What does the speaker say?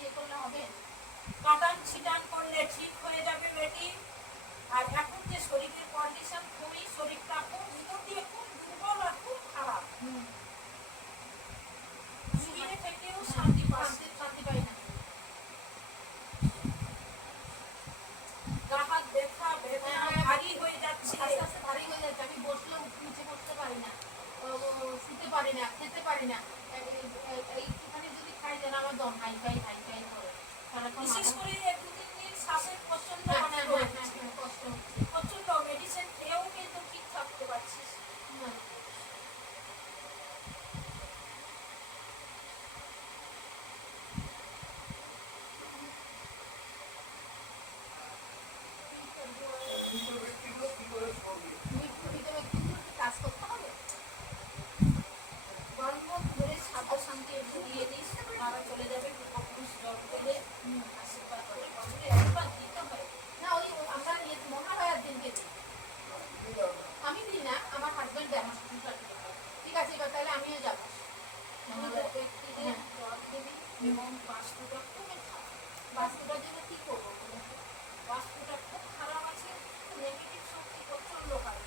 ইয়ে করলে হবে? কাটান ছিটান করলে ঠিক হয়ে যাবে বেটি। আর এখন যে শরীরের কন্ডিশন খুবই, শরীরটা খুব ভিতর দিয়ে খুব দুর্বল আর খুব খারাপ। শুয়ে থেকেও শান্তি পাচ্ছি, শান্তি পাই না। গা হাত ব্যথা বেদনা ভারী হয়ে যাচ্ছে, আস্তে আস্তে ভারী হয়ে যাচ্ছে। আমি বসলেও নিচে বসতে পারি না, শুতে পারি না, খেতে পারি না। এইখানে যদি খাই যেন আমার দম হাই ফাই করে। বিশেষ করে 2-3 দিন শ্বাসের প্রচন্ড কষ্ট হচ্ছে। প্রচন্ড মেডিসিন খেয়েও কিন্তু ঠিক থাকতে পারছিস না। কাজ করতে হবে। গরম ধরে সাধ্য শান্তি একটু দিয়ে দিস, মারা চলে যাবে। পূর্বপুরুষ জল পেলে আশীর্বাদ করে বছরে একবার দিতে হয়। না ওই আমরা মহালয়ার দিনকে দিই। আমি দিই না, আমার হাজব্যান্ড দেয়, আমার শ্বশুর শাশুড়ি। ঠিক আছে, এবার তাহলে আমিও যাবো। ব্যক্তিদের জল দিবি এবং বাস্তুটা খুবই খারাপ। বাস্তুটার জন্য কি করবো? বাস্তুটা খুব খারাপ আছে, নেগেটিভ শক্তি প্রচন্ড হয়।